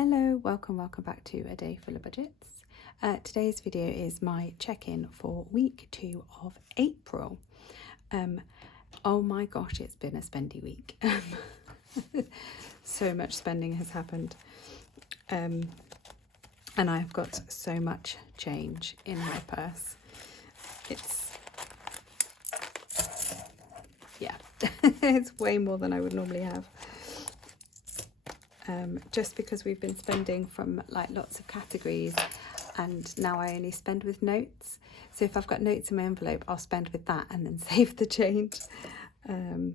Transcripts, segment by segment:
Hello, welcome back to A Day Full of Budgets. Today's video is my check-in for week 2 of April. Oh my gosh, it's been a spendy week. So much spending has happened. And I've got so much change in my purse. It's way more than I would normally have. Just because we've been spending from like lots of categories, and now I only spend with notes. So if I've got notes in my envelope, I'll spend with that and then save the change. My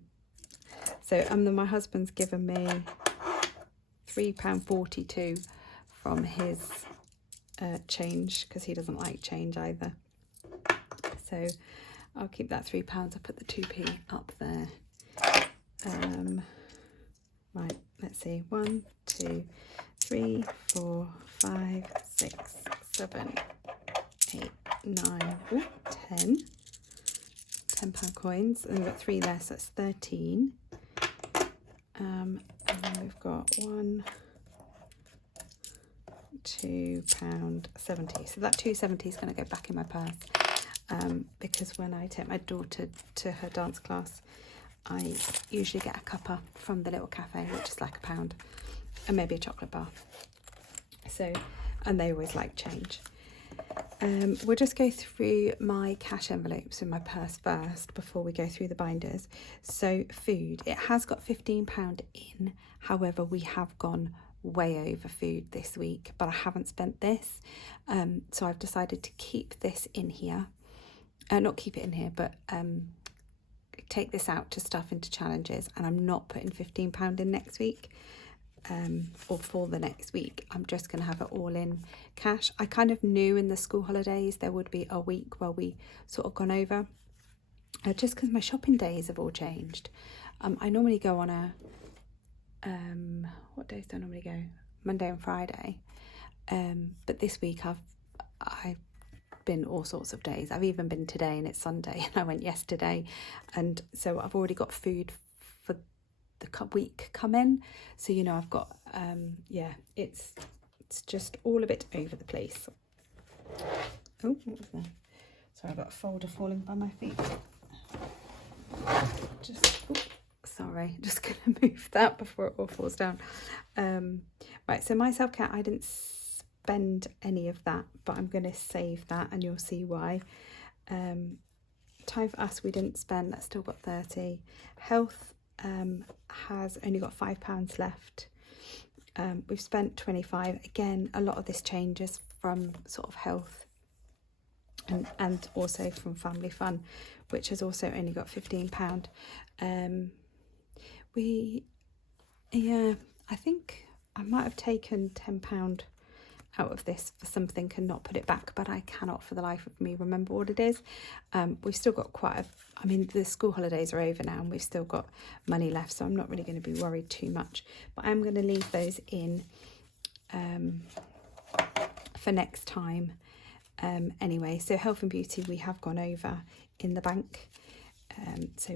husband's given me £3.42 from his change, because he doesn't like change either. So I'll keep that £3. I'll put the 2p up there. Right, let's see. 1, 2, 3, 4, 5, 6, 7, 8, 9, 10. £10 coins. And we've got 3 there, so that's 13. And then we've got £2.70. So that £2.70 is going to go back in my purse. Because when I take my daughter to her dance class, I usually get a cuppa from the little cafe, which is like £1, and maybe a chocolate bar. So, and they always like change. We'll just go through my cash envelopes in my purse first before we go through the binders. So food, it has got £15 in. However, we have gone way over food this week, but I haven't spent this. So I've decided to keep this in here. Not keep it in here, but take this out to stuff into challenges, and I'm not putting £15 in next week, or for the next week. I'm just going to have it all in cash. I kind of knew in the school holidays there would be a week where we sort of gone over, just because my shopping days have all changed. I normally go on a what days do I normally go? Monday and Friday, but this week I've been all sorts of days. I've even been today, and it's Sunday, and I went yesterday, and so I've already got food for the week come in. So I've got it's just all a bit over the place. Oh, what was that? Sorry, I've got a folder falling by my feet. Sorry, just gonna move that before it all falls down. Right, so my self-care, I didn't spend any of that, but I'm going to save that, and you'll see why. Time for us, we didn't spend. That's still got 30. Health has only got £5 left. We've spent 25. Again, a lot of this changes from sort of health and also from family fun, which has also only got £15. I think I might have taken £10 out of this for something and not put it back, but I cannot for the life of me remember what it is. We've still got the school holidays are over now, and we've still got money left, so I'm not really going to be worried too much, but I'm going to leave those in for next time. Anyway, so health and beauty, we have gone over in the bank,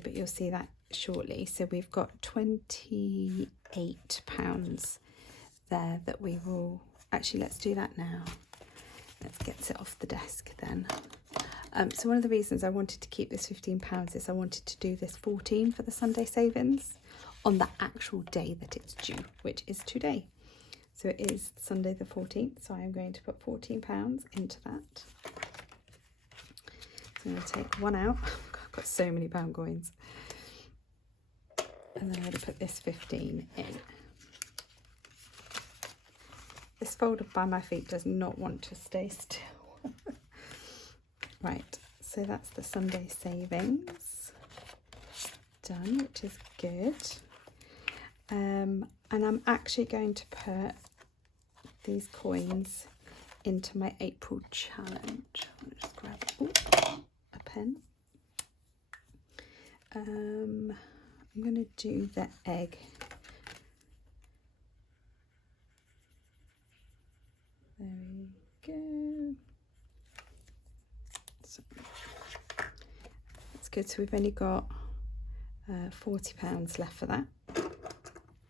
but you'll see that shortly. So we've got £28 there that we will actually, let's do that now. Let's get it off the desk then. So one of the reasons I wanted to keep this £15 is I wanted to do this 14 for the Sunday savings on the actual day that it's due, which is today. So it is Sunday the 14th, so I'm going to put £14 into that. So I'm going to take one out. I've got so many pound coins. And then I'm going to put this 15 in. This folder by my feet does not want to stay still. Right, so that's the Sunday savings done, which is good. And I'm actually going to put these coins into my April challenge. I'll just grab a pen. I'm going to do the egg. There we go. So that's good. So we've only got £40 left for that.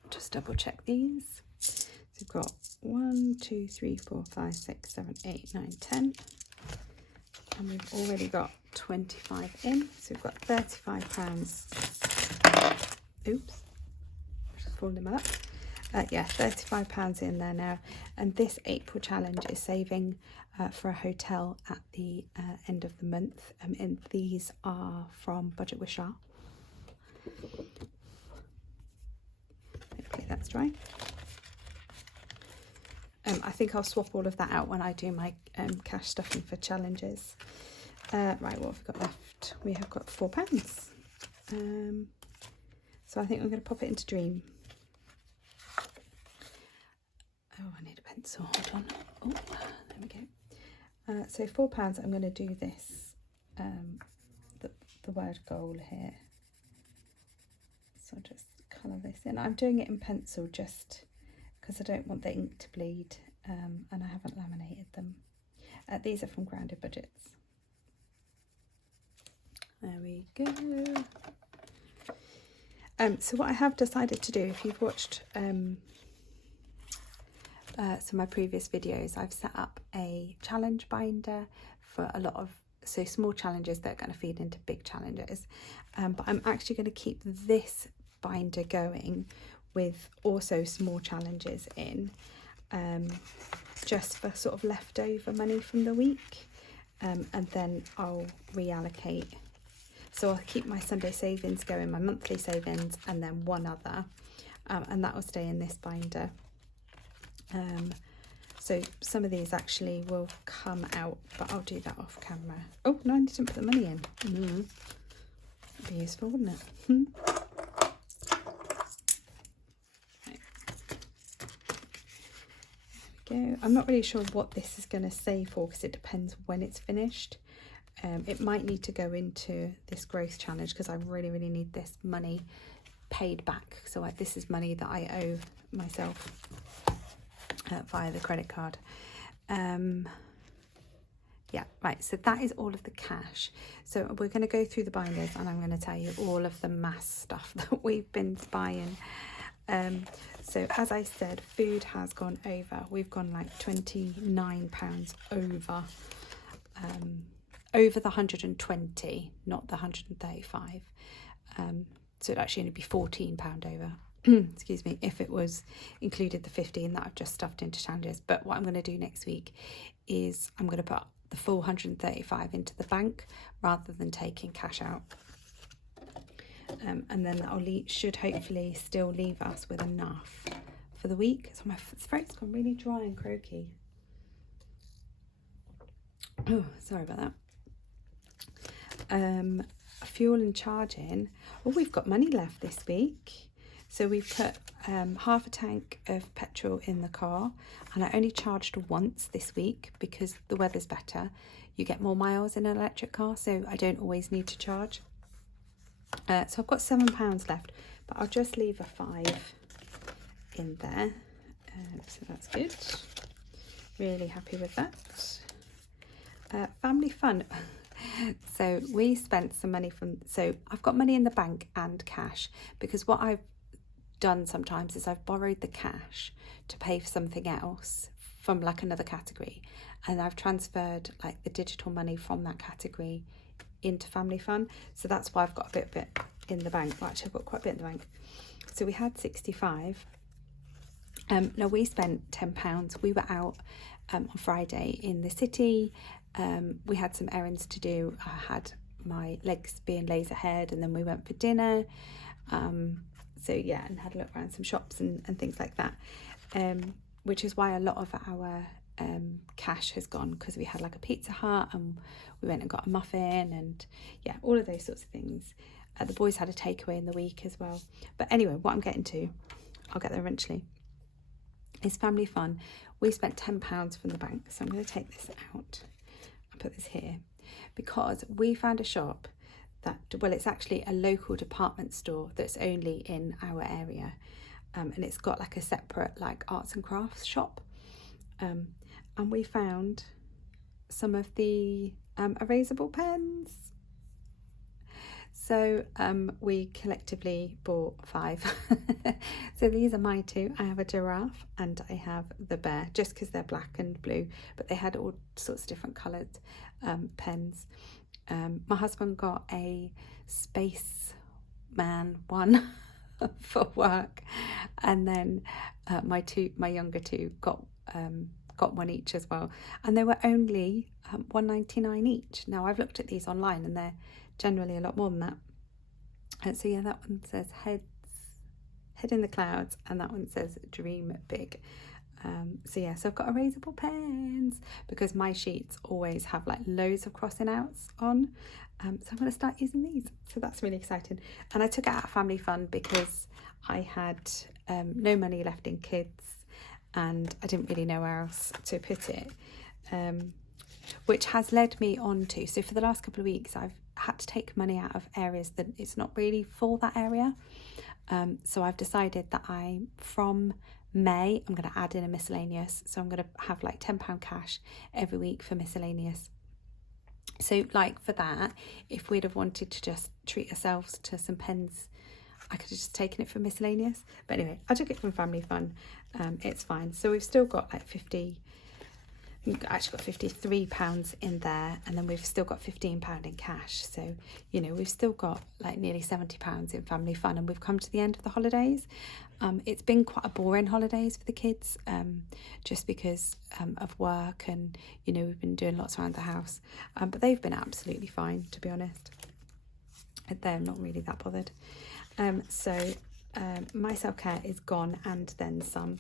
Just double check these. So we've got 1, 1, 2, 3, 4, 5, 6, 7, 8, 9, 10. And we've already got 25 in, so we've got £35. Oops, just folded them up. Yeah, £35 in there now. And this April challenge is saving for a hotel at the end of the month. And these are from Budget with Shah. Okay, that's dry. I think I'll swap all of that out when I do my cash stuffing for challenges. Right, what have we got left? We have got £4. So I think I'm going to pop it into Dream. Oh, I need a pencil. Hold on. Oh, there we go. So £4. I'm going to do this. The word goal here. So I'll just colour this in. I'm doing it in pencil just because I don't want the ink to bleed, and I haven't laminated them. These are from Grounded Budgets. There we go. So what I have decided to do, if you've watched some of my previous videos, I've set up a challenge binder for a lot of small challenges that are going to feed into big challenges. But I'm actually going to keep this binder going with also small challenges in, just for sort of leftover money from the week, and then I'll reallocate. So I'll keep my Sunday savings going, my monthly savings, and then one other, and that will stay in this binder. So some of these actually will come out, but I'll do that off camera. Oh no, I didn't put the money in. That'd be useful, wouldn't it? Go. I'm not really sure what this is going to save for because it depends when it's finished. It might need to go into this growth challenge because I really need this money paid back. So this is money that I owe myself via the credit card. Yeah, right, so that is all of the cash. So we're going to go through the binders and I'm going to tell you all of the mass stuff that we've been buying. So as I said, food has gone over. We've gone like £29 over, over the 120, not the 135. So it'd actually only be £14 over. Excuse me, if it was included the 15 that I've just stuffed into challenges. But what I'm going to do next week is I'm going to put the full 135 into the bank rather than taking cash out. And then that'll should hopefully still leave us with enough for the week. So my throat's gone really dry and croaky. Oh, sorry about that. Fuel and charging. Oh, we've got money left this week. So we've put half a tank of petrol in the car, and I only charged once this week because the weather's better. You get more miles in an electric car, so I don't always need to charge. So I've got £7 left, but I'll just leave a 5 in there. So that's good. Really happy with that. Family fun. So we spent some money so I've got money in the bank and cash, because what I've done sometimes is I've borrowed the cash to pay for something else from like another category, and I've transferred like the digital money from that category into family fun. So that's why I've got a bit in the bank. Well, actually I've got quite a bit in the bank. So we had 65. Now we spent £10. We were out on Friday in the city. We had some errands to do. I had my legs being laser haired, and then we went for dinner. So yeah, and had a look around some shops and things like that, which is why a lot of our cash has gone, because we had like a Pizza Hut and we went and got a muffin and yeah, all of those sorts of things. The boys had a takeaway in the week as well. But anyway, what I'm getting to, I'll get there eventually, is family fun. We spent £10 from the bank, so I'm going to take this out and put this here, because we found a shop that, well, it's actually a local department store that's only in our area, and it's got like a separate like arts and crafts shop, and we found some of the erasable pens. So we collectively bought 5. So these are my 2. I have a giraffe and I have the bear, just because they're black and blue, but they had all sorts of different coloured pens. My husband got a spaceman one for work, and then my younger 2 got one each as well, and they were only $1.99 each. Now I've looked at these online and they're generally a lot more than that. And so yeah, that one says head in the clouds, and that one says dream big. So yeah, so I've got erasable pens because my sheets always have like loads of crossing outs on, so I'm going to start using these, so that's really exciting. And I took it out of family fund because I had no money left in kids and I didn't really know where else to put it, which has led me on to, so for the last couple of weeks I've had to take money out of areas that it's not really for that area. So I've decided that from May I'm going to add in a miscellaneous, so I'm going to have like £10 cash every week for miscellaneous. So like for that, if we'd have wanted to just treat ourselves to some pens, I could have just taken it from miscellaneous, but anyway, I took it from family fun. It's fine. So we've still got like actually got £53 in there, and then we've still got £15 in cash. So you know, we've still got like nearly £70 in family fun, and we've come to the end of the holidays. It's been quite a boring holidays for the kids, just because of work, and you know, we've been doing lots around the house, but they've been absolutely fine, to be honest. They're not really that bothered. So my self-care is gone and then some.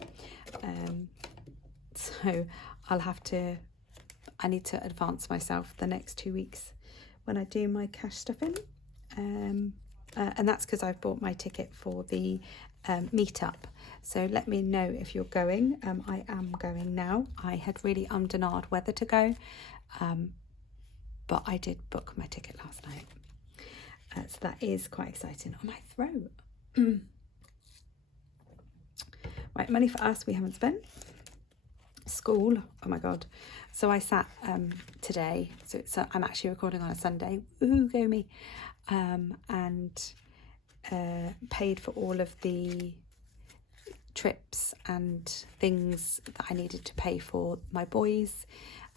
So I need to advance myself the next 2 weeks when I do my cash stuffing. And that's because I've bought my ticket for the meetup. So let me know if you're going. I am going now. I had really and ahed whether to go, but I did book my ticket last night. So that is quite exciting. Oh, my throat. Right, money for us we haven't spent. School, oh my god. So I sat today, so I'm actually recording on a Sunday, ooh, go me, and paid for all of the trips and things that I needed to pay for my boys,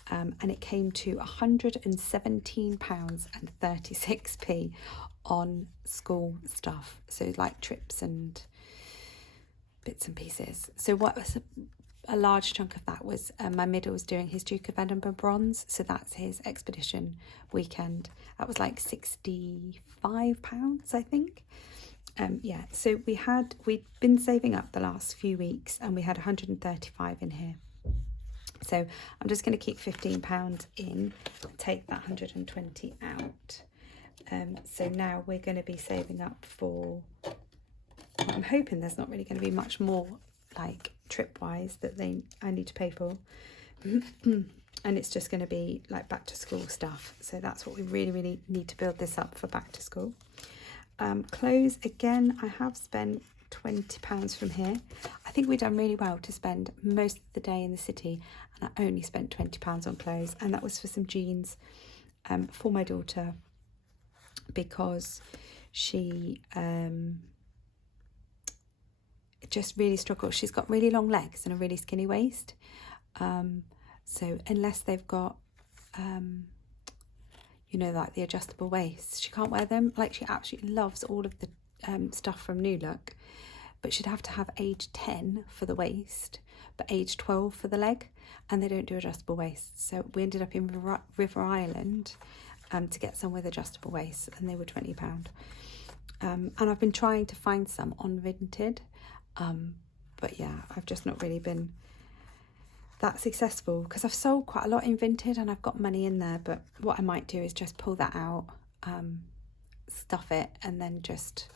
and it came to £117.36 on school stuff, so like trips and bits and pieces. So what was a large chunk of that was my middle's doing his Duke of Edinburgh bronze, so that's his expedition weekend. That was like £65, I think. Yeah, so we'd been saving up the last few weeks, and we had 135 in here. So I'm just going to keep £15 in and take that 120 out. So now we're going to be saving up for, I'm hoping there's not really going to be much more like trip-wise that I need to pay for. And it's just going to be like back to school stuff. So that's what we really need to build this up for back to school. Clothes, again, I have spent £20 from here. I think we've done really well to spend most of the day in the city, and I only spent £20 on clothes, and that was for some jeans for my daughter, because she just really struggles. She's got really long legs and a really skinny waist, so unless they've got you know, like the adjustable waist, she can't wear them. Like, she absolutely loves all of the stuff from New Look, but she'd have to have age 10 for the waist, but age 12 for the leg, and they don't do adjustable waists. So we ended up in River Island to get some with adjustable waists, and they were £20. And I've been trying to find some on Vinted, but yeah, I've just not really been that successful, because I've sold quite a lot in Vinted and I've got money in there. But what I might do is just pull that out, stuff it, and then just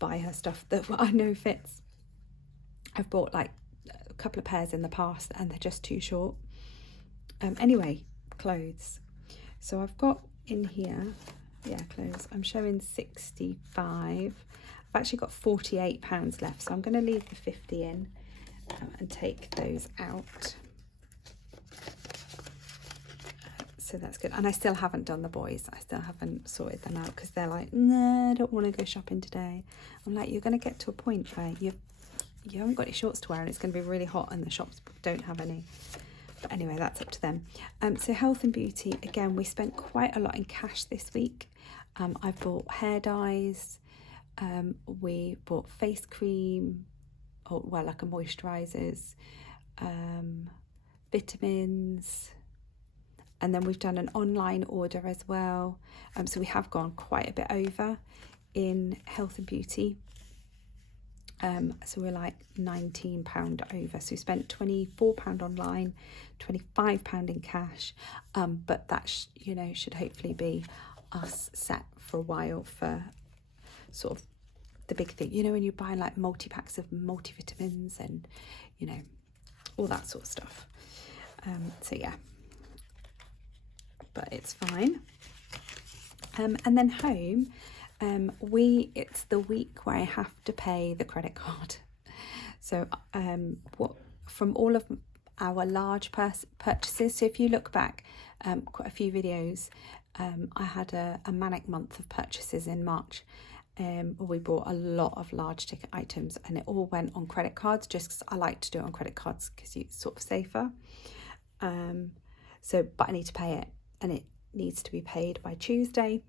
buy her stuff that I know fits. I've bought like a couple of pairs in the past and they're just too short. Anyway, clothes. So I've got in here, clothes, I'm showing 65. I've actually got £48 left, so I'm going to leave the 50 in and take those out. So that's good. And I still haven't done the boys. I still haven't sorted them out because they're like, no, I don't want to go shopping today. I'm like, you're going to get to a point where you haven't got any shorts to wear and it's going to be really hot and the shops don't have any. But anyway, that's up to them. So health and beauty, again, we spent quite a lot in cash this week. I've bought hair dyes. We bought face cream, or well, like a moisturisers, vitamins, and then we've done an online order as well. So we have gone quite a bit over in health and beauty. So we're like £19 over. So we spent £24 online, £25 in cash. But that should hopefully be us set for a while for sort of the big thing. You know, when you buy like multi-packs of multivitamins and, you know, all that sort of stuff. So yeah, but it's fine. And then home, it's the week where I have to pay the credit card. So from all of our large purchases, so if you look back quite a few videos, I had a manic month of purchases in March. We bought a lot of large ticket items and it all went on credit cards, just because I like to do it on credit cards because it's sort of safer. But I need to pay it, and it needs to be paid by Tuesday.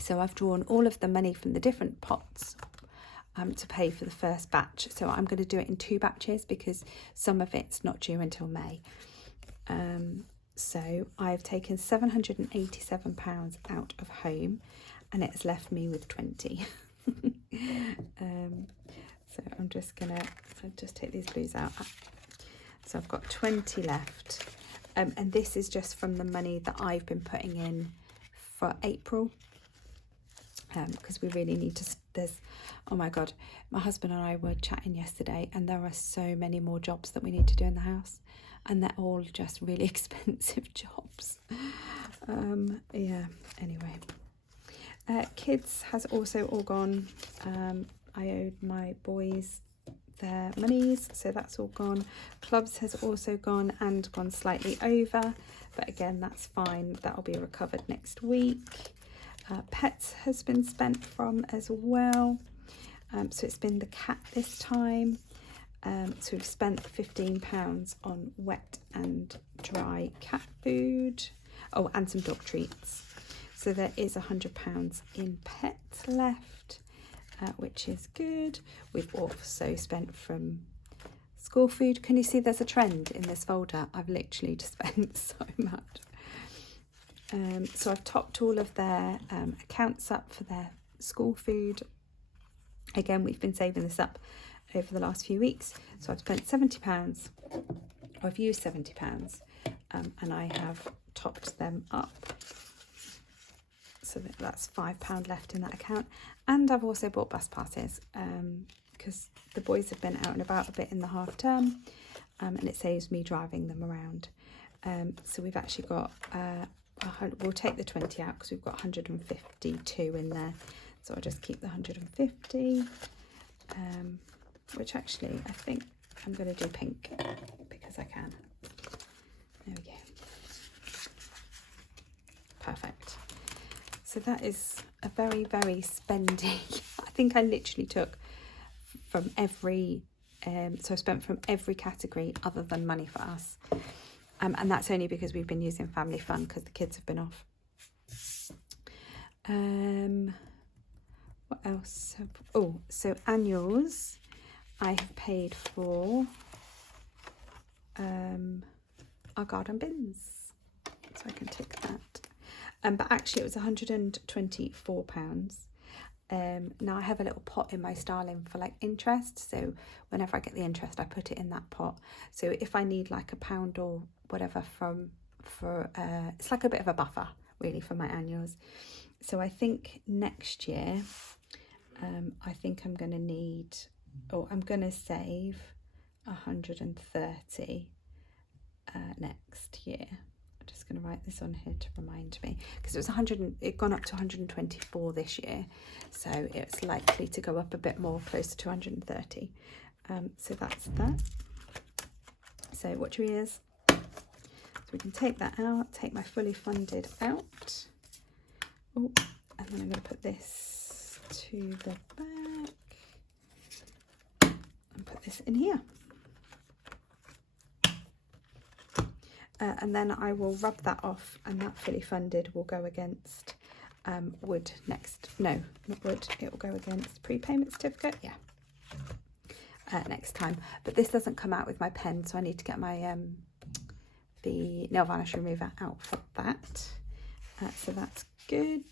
So I've drawn all of the money from the different pots to pay for the first batch. So I'm going to do it in 2 batches because some of it's not due until May. So I've taken £787 out of home, and it's left me with 20. So I'm just I'll just take these blues out. So I've got 20 left. And this is just from the money that I've been putting in for April. Because we really need to, oh my God, my husband and I were chatting yesterday and there are so many more jobs that we need to do in the house. And they're all just really expensive jobs. Yeah, anyway. Kids has also all gone. I owed my boys their monies, so that's all gone. Clubs has also gone and gone slightly over, but again, that's fine. That'll be recovered next week. Pets has been spent from as well. So it's been the cat this time. So we've spent £15 on wet and dry cat food. Oh, and some dog treats. So there is £100 in pets left, which is good. We've also spent from school food. Can you see there's a trend in this folder? I've literally just spent so much. So I've topped all of their accounts up for their school food. Again, we've been saving this up over the last few weeks. So I've spent £70. I've used £70, and I have topped them up. So that's £5 left in that account. And I've also bought bus passes because the boys have been out and about a bit in the half term, and it saves me driving them around. So we've actually got, we'll take the 20 out because we've got 152 in there. So I'll just keep the 150, which actually I think I'm going to do pink because I can. There we go. Perfect. So that is a very, very spendy. I think I literally took from every, so I spent from every category other than money for us. And that's only because we've been using family fun because the kids have been off. What else? So annuals, I have paid for our garden bins. So I can tick that. But actually it was £124. Now I have a little pot in my styling for like interest. So whenever I get the interest, I put it in that pot. So if I need like £1 or whatever it's like a bit of a buffer really for my annuals. So I think next year, I think I'm going to need, I'm going to save 130 next year. I'm just going to write this on here to remind me because it was it gone up to 124 this year, so it's likely to go up a bit more, closer to 130. So that's that. So watch your ears. So we can take that out, take my fully funded out. Oh, and then I'm going to put this to the back and put this in here. And then I will rub that off, and that fully funded will go against wood next. No, not wood. It will go against prepayment certificate. Yeah. Next time. But this doesn't come out with my pen, so I need to get my the nail varnish remover out for that. So that's good.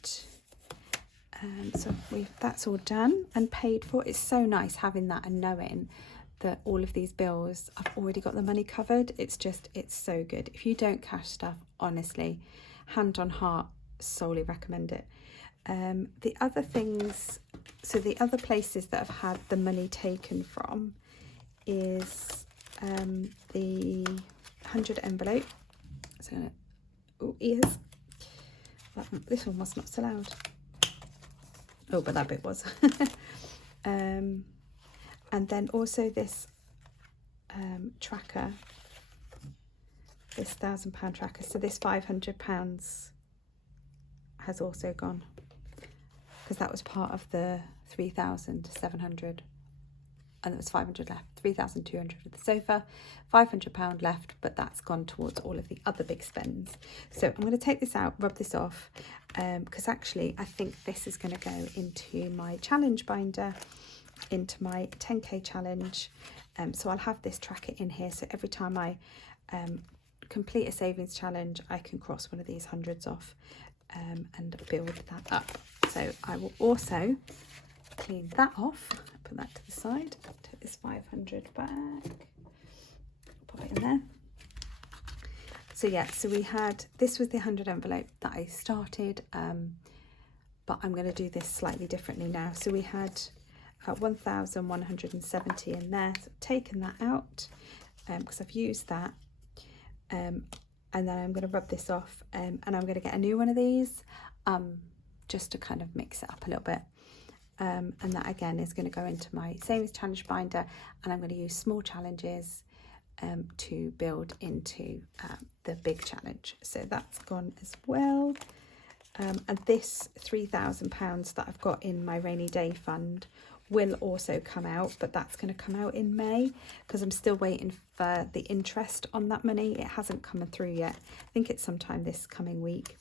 So that's all done and paid for. It's so nice having that and knowing that all of these bills, I've already got the money covered. It's so good. If you don't cash stuff, honestly, hand on heart, solely recommend it. The other things, so the other places that I've had the money taken from is the 100 envelope. So, oh, ears. This one was not so loud. Oh, but that bit was. And then also this tracker, this £1,000 tracker. So this £500 has also gone, because that was part of the 3,700, and there was 500 left. 3,200 with the sofa, £500 left, but that's gone towards all of the other big spends. So I'm going to take this out, rub this off, because actually I think this is going to go into my challenge binder, into my 10k challenge. So I'll have this tracker in here, so every time I complete a savings challenge, I can cross one of these hundreds off and build that up. So I will also clean that off, put that to the side, take this 500 back, pop it in there. So yeah, so we had, this was the 100 envelope that I started, but I'm going to do this slightly differently now. So we had 1,170 in there, so I've taken that out because I've used that, and then I'm going to rub this off, and I'm going to get a new one of these just to kind of mix it up a little bit, and that again is going to go into my savings challenge binder, and I'm going to use small challenges to build into the big challenge. So that's gone as well. And this £3,000 that I've got in my rainy day fund will also come out, but that's going to come out in May, because I'm still waiting for the interest on that money. It hasn't come through yet. I think it's sometime this coming week.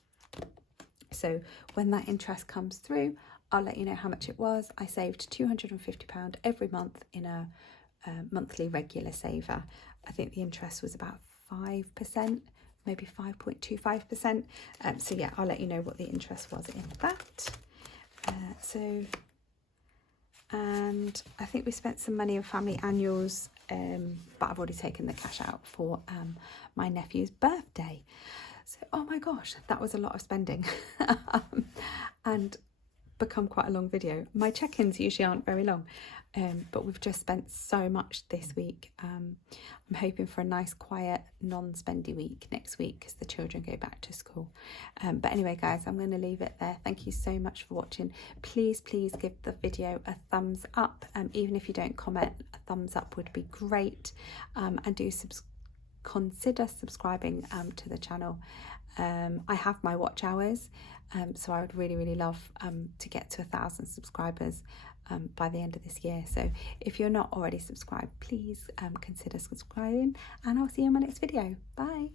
So when that interest comes through, I'll let you know how much it was. I saved £250 every month in a monthly regular saver. I think the interest was about 5%, maybe 5.25%. So yeah, I'll let you know what the interest was in that. And I think we spent some money on family annuals, but I've already taken the cash out for my nephew's birthday. So, oh my gosh, that was a lot of spending and become quite a long video. My check-ins usually aren't very long, but we've just spent so much this week. I'm hoping for a nice, quiet, non-spendy week next week because the children go back to school. But anyway, guys, I'm going to leave it there. Thank you so much for watching. Please give the video a thumbs up. Even if you don't comment, a thumbs up would be great. And do consider subscribing to the channel. I have my watch hours, so I would really love to get to 1,000 subscribers by the end of this year. So if you're not already subscribed, please consider subscribing, and I'll see you in my next video. Bye.